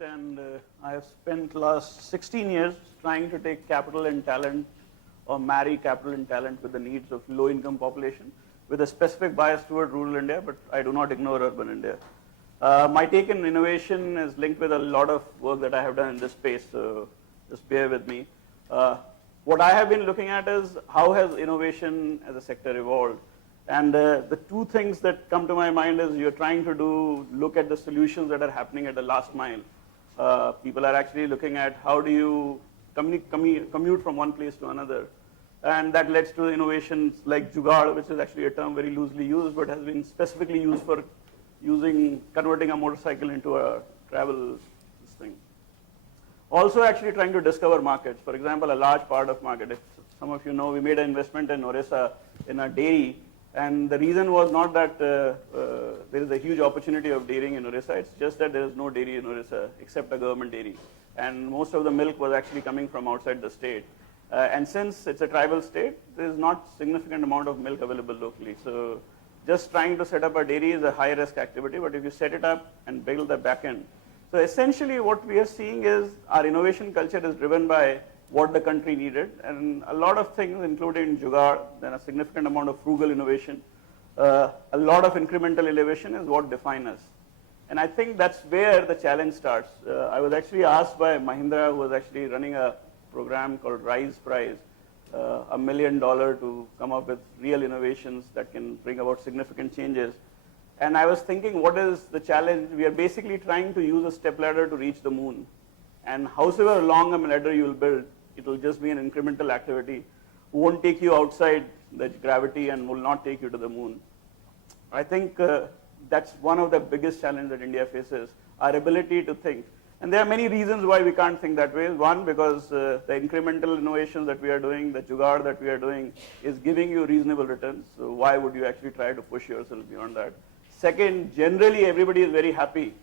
and I have spent last 16 years trying to take capital and talent or marry capital and talent with the needs of low-income population with a specific bias toward rural India, but I do not ignore urban India. My take in innovation is linked with a lot of work that I have done in this space, so just bear with me. What I have been looking at is how has innovation as a sector evolved. And the two things that come to my mind is you're trying to look at the solutions that are happening at the last mile. People are actually looking at how do you commute from one place to another. And that leads to innovations like jugaad, which is actually a term very loosely used, but has been specifically used for converting a motorcycle into a travel thing. Also actually trying to discover markets. For example, a large part of market, if some of you know, we made an investment in Orissa in a dairy. And the reason was not that there is a huge opportunity of dairying in Orissa, it's just that there is no dairy in Orissa except a government dairy. And most of the milk was actually coming from outside the state. And since it's a tribal state, there is not significant amount of milk available locally. So just trying to set up a dairy is a high risk activity, but if you set it up and build the back end. So essentially what we are seeing is our innovation culture is driven by what the country needed, and a lot of things, including jugaad, then a significant amount of frugal innovation, a lot of incremental innovation is what define us. And I think that's where the challenge starts. I was actually asked by Mahindra, who was actually running a program called Rise Prize, $1 million to come up with real innovations that can bring about significant changes. And I was thinking, what is the challenge? We are basically trying to use a stepladder to reach the moon. And however long a ladder you will build, it will just be an incremental activity, won't take you outside the gravity and will not take you to the moon. I think that's one of the biggest challenges that India faces, our ability to think. And there are many reasons why we can't think that way. One, because the incremental innovations that we are doing, the jugaad that we are doing, is giving you reasonable returns. So why would you actually try to push yourself beyond that? Second, generally everybody is very happy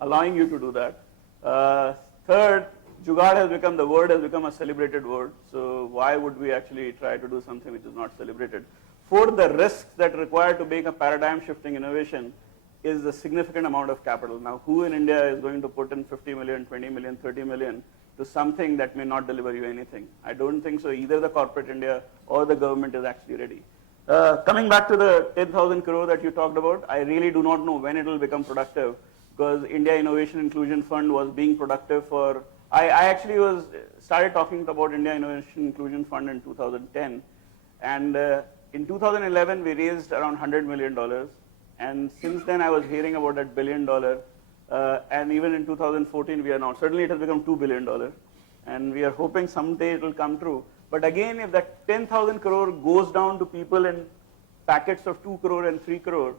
allowing you to do that. Third, jugaad has become, the word has become a celebrated word. So why would we actually try to do something which is not celebrated? Fourth, the risks that are required to make a paradigm shifting innovation is a significant amount of capital. Now, who in India is going to put in 50 million, 20 million, 30 million to something that may not deliver you anything? I don't think so. Either the corporate India or the government is actually ready. Coming back to the 10,000 crore that you talked about, I really do not know when it will become productive, because India Innovation Inclusion Fund was being productive for, I actually started talking about India Innovation Inclusion Fund in 2010. And in 2011, we raised around $100 million. And since then, I was hearing about that $1 billion. And even in 2014, we are now, certainly it has become $2 billion. And we are hoping someday it will come true. But again, if that 10,000 crore goes down to people in packets of 2 crore and 3 crore,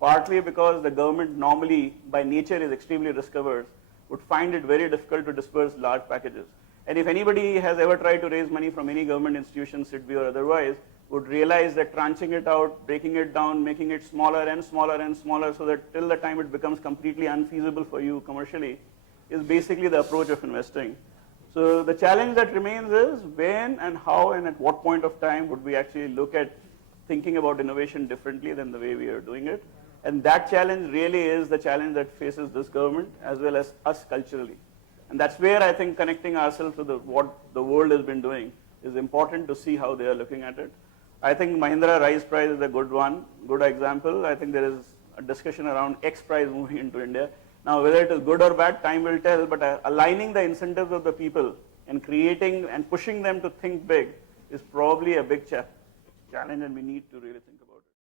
partly because the government normally, by nature, is extremely risk averse, would find it very difficult to disperse large packages. And if anybody has ever tried to raise money from any government institution, SIDBI or otherwise, would realize that tranching it out, breaking it down, making it smaller and smaller and smaller so that till the time it becomes completely unfeasible for you commercially is basically the approach of investing. So the challenge that remains is when and how and at what point of time would we actually look at thinking about innovation differently than the way we are doing it. And that challenge really is the challenge that faces this government as well as us culturally. And that's where I think connecting ourselves to what the world has been doing is important to see how they are looking at it. I think Mahindra Rise Prize is a good one, good example. I think there is a discussion around X Prize moving into India. Now, whether it is good or bad, time will tell, but aligning the incentives of the people and creating and pushing them to think big is probably a big challenge, and we need to really think about it.